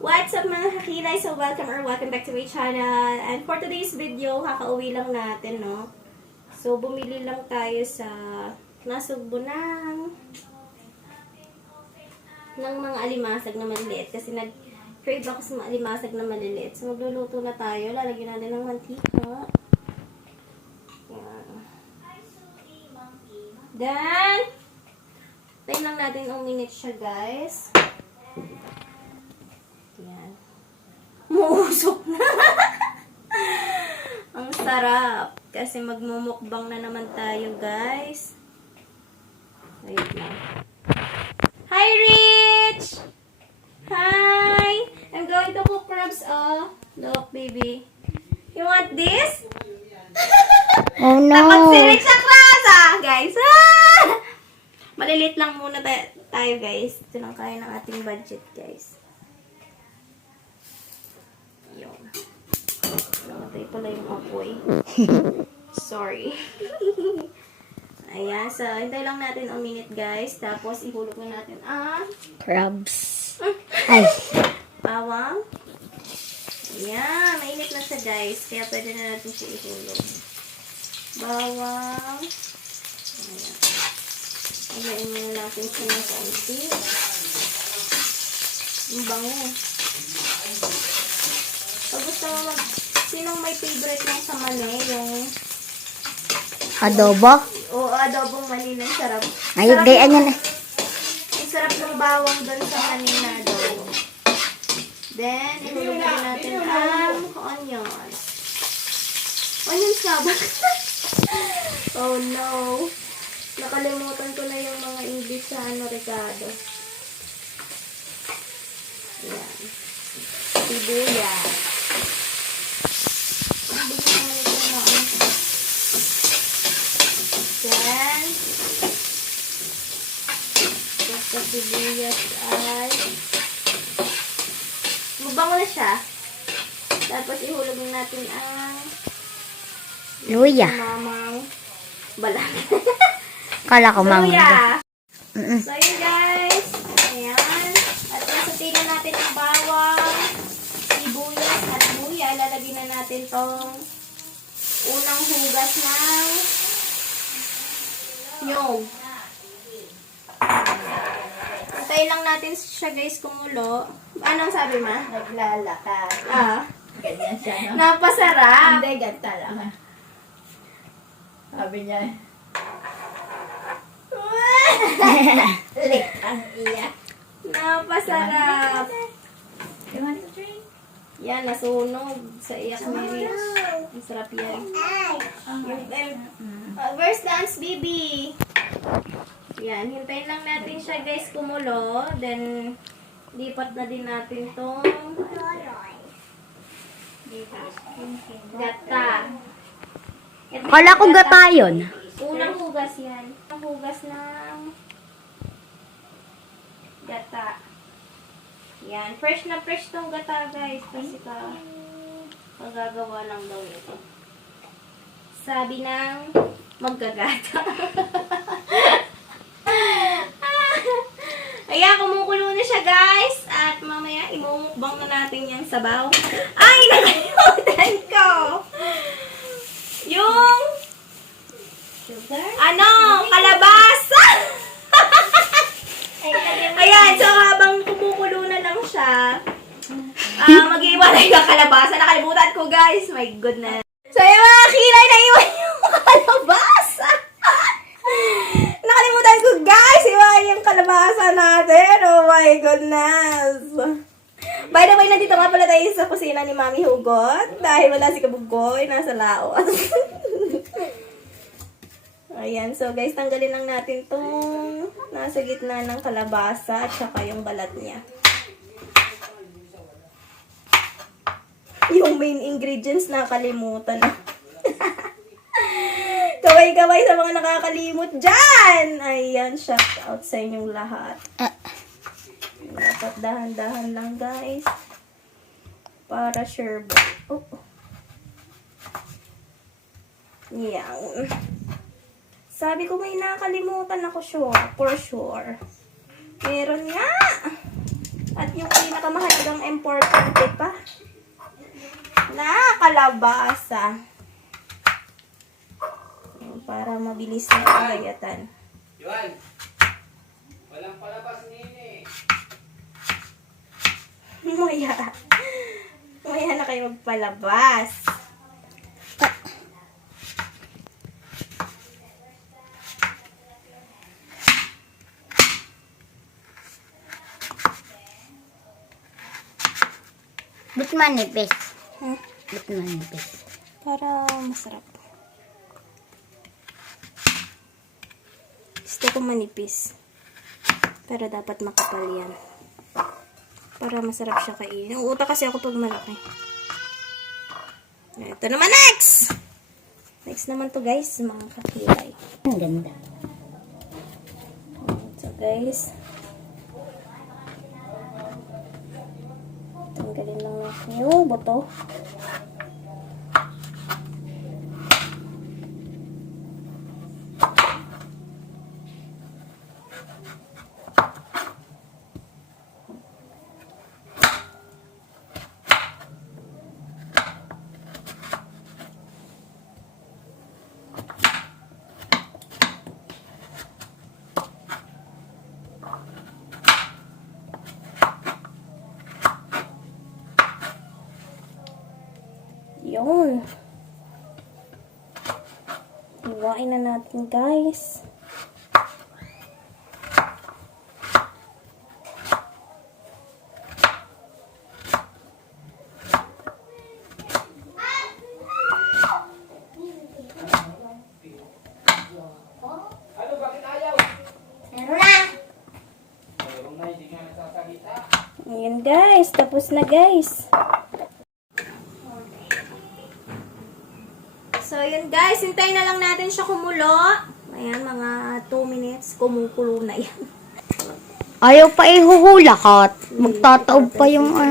What's up mga kakilay? So welcome back to my channel. And for today's video, kakauwi lang natin, no? So bumili lang tayo sa Nasugbo ng mga alimasag na maliliit. Kasi nag-crave ako sa mga alimasag na maliliit. So magluluto na tayo. Lalagyan natin ng mantika. Yan. Then, tayo lang natin uminit siya, guys. Yan. Muusok na. Ang sarap. Kasi magmumukbang na naman tayo, guys. Wait lang. Hi, Rich! Hi! I'm going to cook crabs, oh. Look, baby. You want this? Oh no! Takot si Rich sa crabs, guys. Malilit lang muna tayo, guys. Ito lang kaya ng ating budget, guys. Yun. Namatay pala yung apoy. Sorry. Ayan. So, hintay lang natin a minute, guys. Tapos, ihulog na natin ang Crabs. Ay. bawang. Ayan. Mainit na siya, guys. Kaya pwede na natin siya ihulog. Bawang. Ayan. Ayan na natin siya ng konti. Ang bango. Pag gusto mo sinong may favorite ng sa mani, yung Adobo? o adobong mani ng sarap. Ay, gayaan yan. Ang sarap ng bawang doon sa mani na adobo. Then, ihulog na natin ang onions. Onions nga ba? Oh no. Nakalimutan ko na yung mga English sa Ricardo. Ayan. Sibuyas. Then, basta sibuyas ay mabango na siya. Tapos ihulog natin ang Luya. mamang balat. Kala ko mangga. Luya. So, yun guys. Ayan. At nasutin na natin ang bawang, sibuyas at luya. Lalagyan na natin tong unang hugas ng nyog. Antayin lang natin siya, guys, kumulo. Anong sabi, ma? Naglalakad. Ganyan siya, no? Napasarap. Hindi, ganta lang. Sabi niya, lick ang iyak. Napasarap. You want to drink? Yan, nasunog sa iyak ni Rich. Ang sarap yan. First dance, baby. Yan, hintayin lang natin siya, guys, kumulo. Then, lipat na din natin tong gata. Kala ko gata yun. Unang hugas yan. Unang hugas ng gata. Yan. Fresh na fresh tong gata, guys. Kasi magagawa lang daw ito. Sabi ng maggagata. Ayan, kumukulo na siya, guys. At mamaya, imumukbang na natin yung sabaw. Ay, nakalimutan ko! Yung kalabasa! Ayan, so habang kumukulo na lang siya, mag-iiwalay ka kalabasa. Nakalimutan ko, guys. My goodness. So, yung mga kilay, naiwan yung kalabasa. Nakalimutan ko, guys. Iwan yung kalabasa natin. Oh my goodness. By the way, nandito nga pala tayo sa kusina ni Mami Hugot. Dahil wala si Kabugoy. Nasa laos. Ayan. So, guys, tanggalin lang natin itong nasa gitna ng kalabasa at saka yung balat niya. Yung main ingredients nakalimutan na. Kaway-kaway sa mga nakakalimot dyan! Ayan, shout out sa inyong lahat. Dapat dahan-dahan lang, guys. Para sure ba? Oh. Yan. Sabi ko may nakalimutan ako, sure. For sure. Meron nga! At yung pinakamahalagang pinaka-importante pa. Kalabasa. Para mabilis na pagayatan. Yuan, walang palabas nini. Maya. Maya na kayo magpalabas. Ba't manipis? Hmm? Ba't manipis? Para masarap. Gusto ko manipis. Pero dapat makapal yan. Para masarap siya kainin. Uuta kasi ako pag malaki. Ito naman next! Next naman to guys, mga kakilay. Ang ganda. So guys, tanggalin lang natin yung buto. Yun. Iwain na natin, guys. Ano, bakit ayaw? Meron na! Ayaw na, hindi nga nasasalita. Ayan, guys. Tapos na, guys. So, yun, guys. Hintayin na lang natin siya kumulo. Ayan, mga 2 minutes. Kumukulo na yan. Ayaw pa ihuhulak at magtataob pa yung Ha?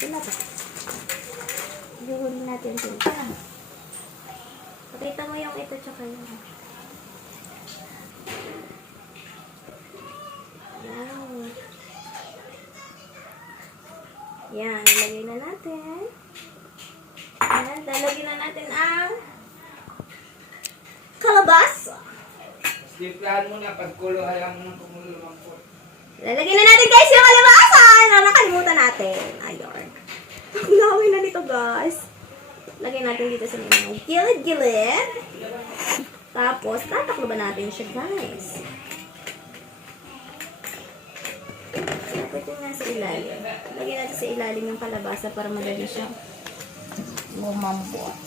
Wala ba? Ihuli natin ito. Pakita mo yung ito tsaka yun. Wow. Yan, ilagay na natin. Yan, lalagyan na natin ang kalabasa. Simplahan mo na, pagkulo, hayaan mo ng kumulo ng pot. Lalagyan na natin guys yung kalabasa. Nakakalimutan natin. Ayun. Ang dami na nito guys. Lagyan natin dito sa mga gilid-gilid. Tapos, tatakloban natin siya guys. Ito nga sa ilalim. Lagyan natin sa ilalim yung kalabasa para madali siyang lumambot.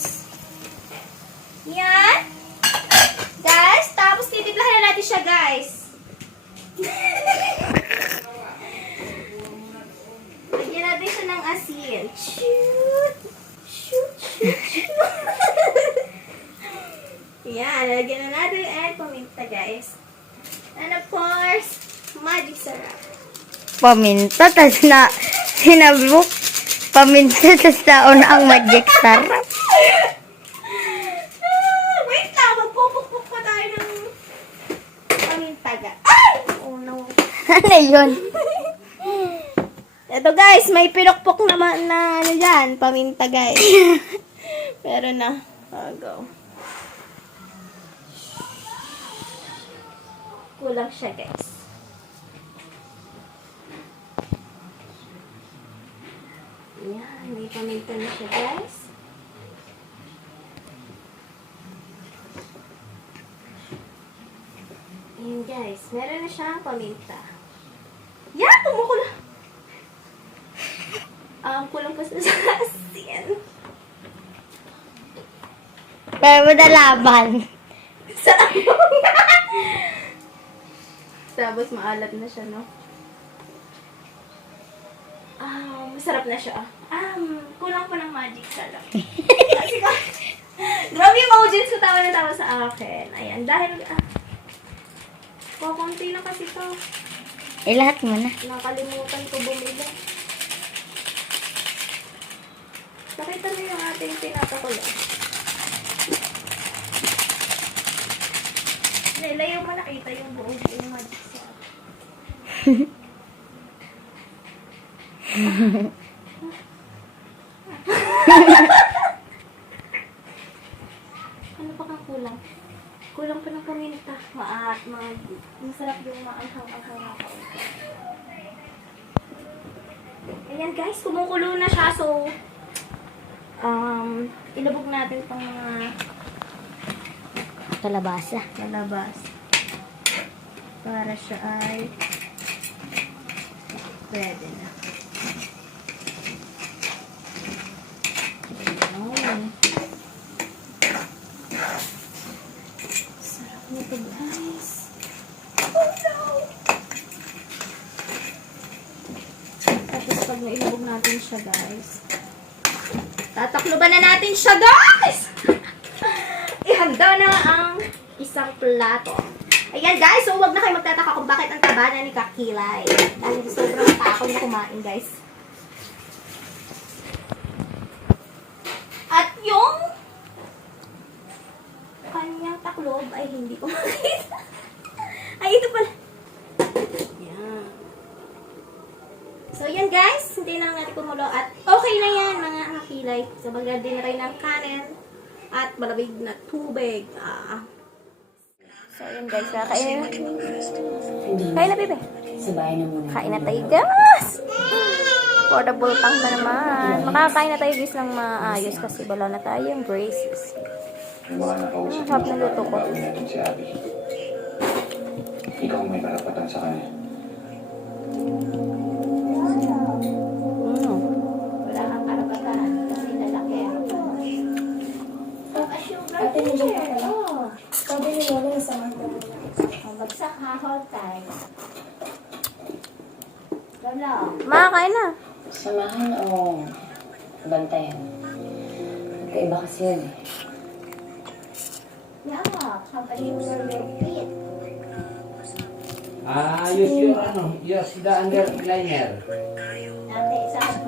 Yan. Guys, tapos titimplahan na natin siya guys. Lagyan natin siya ng asin. Shoot! Shoot! Shoot! Shoot! Yan, lagyan na natin and paminta guys. And of course, magic syrup. paminta, tas na sinabi mo, paminta, tas naon ang magic sarap. Wait lang, magpupukpuk pa tayo ng paminta guys. Ay! Oh no. Ano yun? Ito guys, may pinukpok naman na ano dyan, paminta guys. Pero na, go. Kulang siya guys. Yan, may paminta na siya guys. Ayan guys, meron na siyang paminta. Yan, kumukulo. Kulang pa sa asin. Pero na laban. Tapos maalat na siya, no? Masarap na siya. Kulang pa ng magic sarap. Kasi grabe yung audience ko, tawa na tawa sa akin. Ayan, dahil, kukunti lang kasi to. Lahat mo na. Nakalimutan ko bumili. Pakita mo yung ating pinatakulo. Nilayaw mo nakita yung buong yung magic sarap. Ano pa kang kulang? Kulang pa ng paminta. Masarap yung maanghang-anghang na kaunti. Ayan guys, kumukulo na siya. So, ilubog natin itong mga Kalabasa. lalabas. Para siya ay pwede na. Ayan. Sarap nito guys. Oh no! Tapos pag nailubog natin siya guys, tatakloban na natin siya guys! Ihanda na ang isang plato. Ayan guys, so huwag na kayo magtataka kung bakit ang taba na ni Kakilay. Dahil sobrang takot na kumain guys. At yung kanyang taklob ay hindi ko makita. Ay, ito pala. Yan. So, yan guys. Hindi na natin kumulo. At okay na yan, mga kakilay. So, maglagay na tayo ng kanin at malamig na tubig. So, yan guys. Kakain na. Kain na, bebe. Sa bahay na muna. Kain na tayo, guys. Portable pang na naman. Makakain na tayo guys ng maayos kasi wala na tayong braces. Yung mga nakausap Harap na luto ko. bago natin si Abby. Ikaw ang may karapatan sa kanya. Wala kang karapatan kasi lalaki ako. Ate, hindi ka pala. Sabi ni Lola na sa mga Bagsak ha, hold time. Lola. Makakain na. Samahan o bantayan? Magkaiba kasi yun eh. Yeah, somebody will repeat. Use your use the underliner. Ate, isang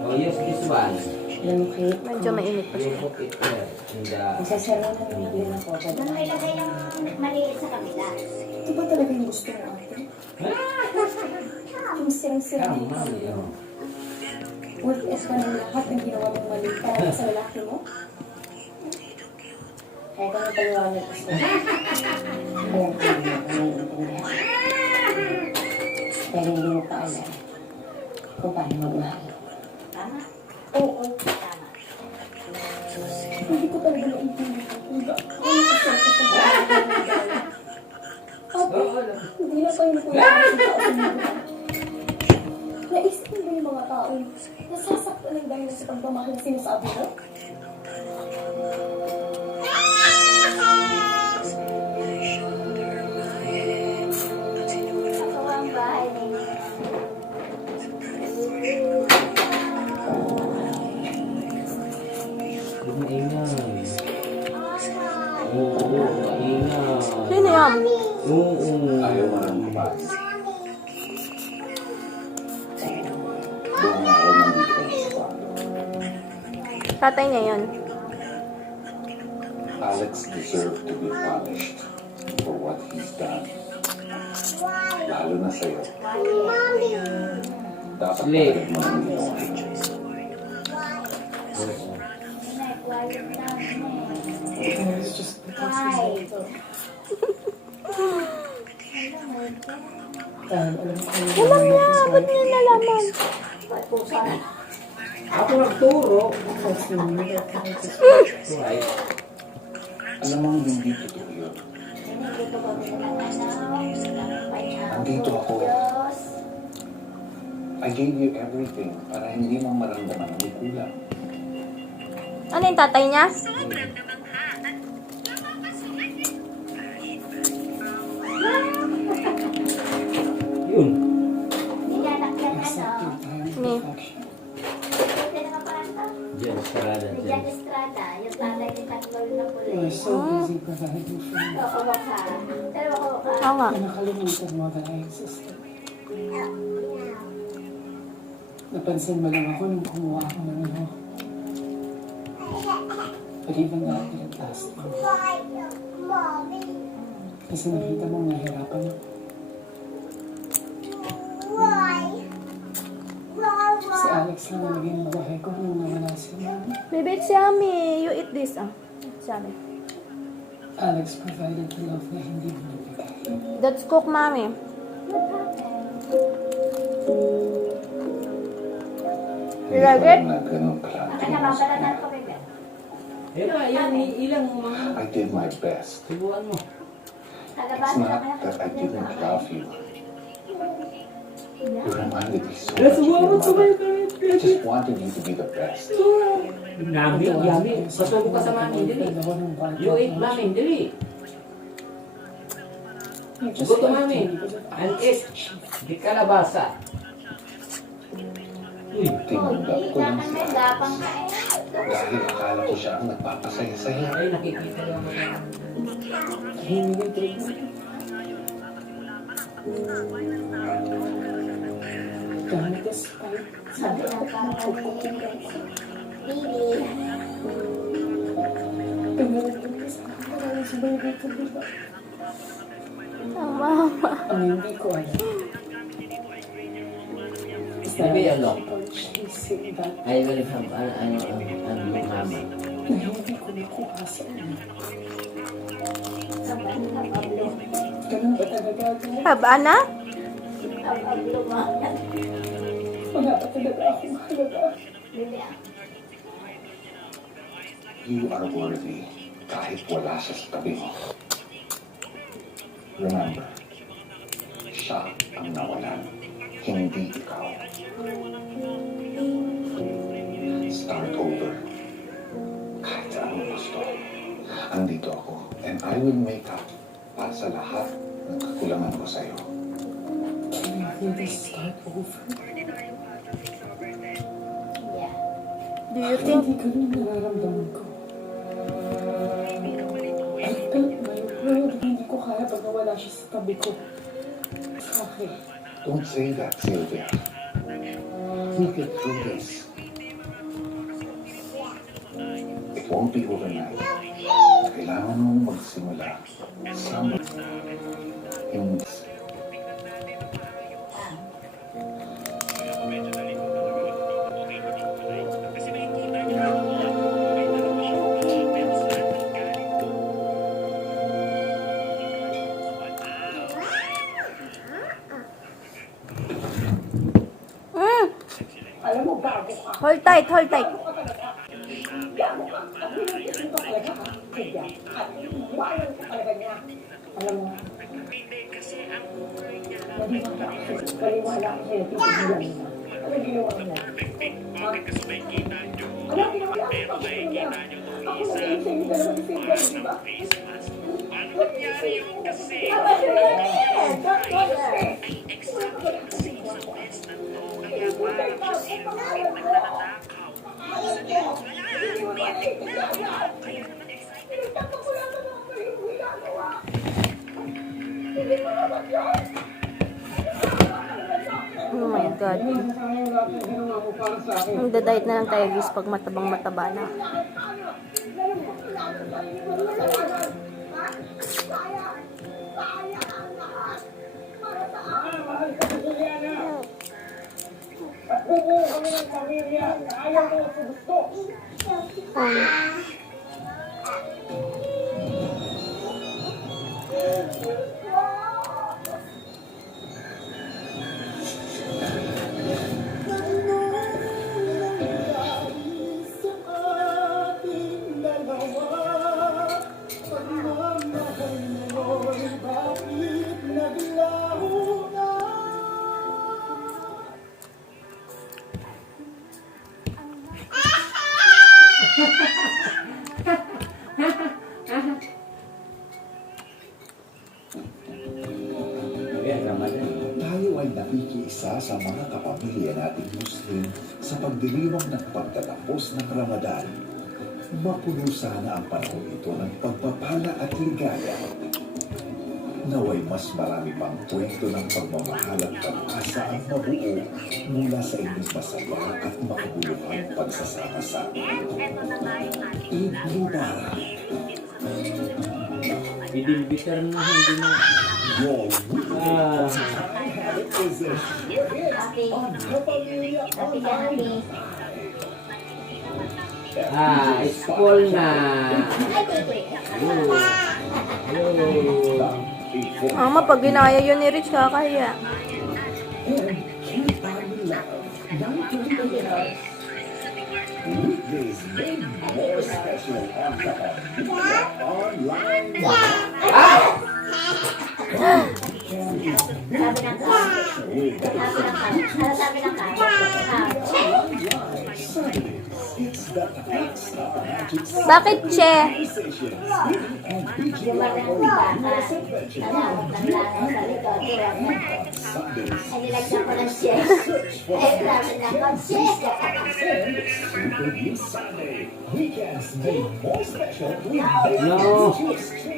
Oh, use this one. Alam mo, Kate, medyo mainit pa You siya. put it there in the... nagsasara ng video na po. Doon may lagay yung maliit sa kabila. Ito ba talaga yung gusto mo, ate? Yung sirang-sirang Come on, oh. what if ka ng lahat ng ginawa mong mali para sa lalaki mo? Kaya kung napaliwanag ko sa'yo, alam ko na naiintindihan. Pero hindi mo pa alam kung paano magmahal. Tama? Oo. Tama. Hindi ko talaga naiintindihan. Ano kasi ako sa bahay? Ate, hindi na kayo nagkulang sa tao sa mga. Naisip mo ba yung mga taong nasasaktan ng dahil sa pagmamahal na sinasabi mo? Ako ang bahay ninyo. Maingay. Oo, maingay. Sino yan? Oo. Ayaw mo nang kumain. Buong araw nandito kayo sa kwarto. Tatay niya yun. Alex deserved to be punished for what he's done. Lalo na sa'yo. Dapat Sleep. patayin mo ang ginawa. It's just because he's also. Alam ko yung Alam niya, ba't niya nalaman? Ako nagturo. house naman nila kahit sa Right. Alam mo, hindi totoo yun. Nandito ako. I gave you everything para hindi mo maramdaman ang may kulang. Ano yung tatay niya? Yun. Me. Diyan, sarada dyan. You are so busy providing for me. Oo nga. Na nakalimutan mo that I existed. Napansin mo lang ako nung kumuha ako ng ano. But even that didn't last long. Kasi nakita mo nahihirapan ako. Alex lang ang naging buhay ko nung nawala si Mami. Baby, it's yummy. You eat this. It's yummy. Alex provided the love na hindi mo nabigay. Let's cook, mommy. You like it? Na ganun kalaki. Ilang mga I did my best. subuan mo. It's not that I didn't love you. You reminded me so much of your mother. I just wanted you to be the best. Nabi, yummy. Pasubo ka sa mami, dili. You eat mami, dili. Go to mami. And eat. Di kalabasa. Uy, Tinanggap ko lang siya. Dahil akala ko siya ang nagpapasaya-saya. ay nakikita lang mo na. Tahimik yung treatment. Dahil despite sabi ko pagkukukin ka. Pinalagyan sa akin para sa baby ko, diba? Ang mama. Ang hindi ko alam. Maybe alone. Chasing that I will have mama. na hindi ko nakuha sa inyo. Ganun ba talaga ako? Haba na? Wala ba talaga ako mahalaga? You are worthy kahit wala siya sa tabi mo. Remember, siya ang nawalan, hindi ikaw. Start over. Kahit sa anong gusto. Andito ako, and I will make up para sa lahat ng kakulangan ko sa'yo. Can I hear this start over? Do you think Hindi ganun nararamdaman ko. I felt my world. Hindi ko kaya pag nawala siya sa tabi ko. Bakit? Don't say that, Sylvia. We'll get through this. It won't be overnight. Kailangan mong magsimula sa hindi. Alam mo, bago ka. hold tight, hold tight. Bago ka. Ang pinag-isip ko talaga ka. Kaya, at iwanan ko talaga niya. Alam mo, nabibigla ako sa'yo. Paliwala ako sa'yo. Titigilan mo na. Ano ginawa mo? Ha? Ano ginawa mo? Ako naging sa'yo dalawa ni Silvia, di ba? Oh my God. Magda-diet na lang tayo, guys, pag matabang-mataba na. Tayo ay nakikiisa sa mga kapamilya nating Muslim sa pagdiriwang ng pagtatapos ng Ramadan. Mapuno sana ang panahon ito ng pagpapala at ligaya. Naway mas marami pang kwento ng pagmamahal at pag-asa ang mabuo mula sa inyong masaya at makabuluhang pagsasama-sama. Eid Mubarak! Bidin-bitter na hindi na. Your Ah, possession. Happy. Happy ka, happy. School na. Mama, pag ginaya yun ni Rich, kakahiya. Weekdays made more special on Kapamilya Online. Saturday, it's the Extra Magic Bakit, Che? Sessions. And featuring our Christmas adventures. On Sundays, search for and Super News Sunday. Weekends made more special with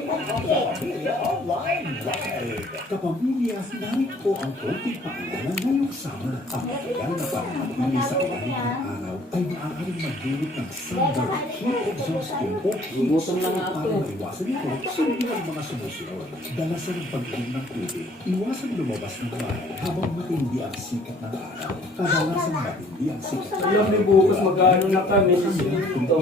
Kapamilya Online Live. Kapamilya, narito ang konting paalala ngayong sama. Ang matagal na pananatili sa ilalim ng araw ay maaaring magdulot ng sunburn, heat exhaustion o heat stroke. Para maiwasan ito, sundin ang mga sumusunod. Dalasan ang pag-inom ng tubig. Iwasan lumabas ng bahay habang matindi ang sikat ng araw. Kadalasan matindi ang sikat ng Alam ni bukas magkano na kami sa ito.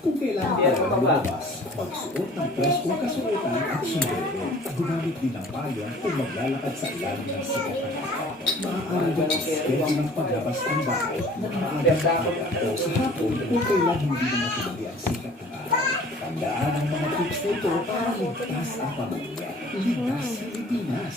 Kung kailangan Kaya ka ito ba? lumabas, magsuot ng preskong kasuotan at sombrero. Gumamit din ng payong kung maglalakad sa ilalim ng sikat ng araw. Maaari din ang schedule ng paglabas ng bahay na maagang umaga o sa hapon kung kailan hindi na matindi ang sikat ng araw. Tandaan ang mga tips na ito para ligtas ang pamilya. Ligtas sa Pilipinas.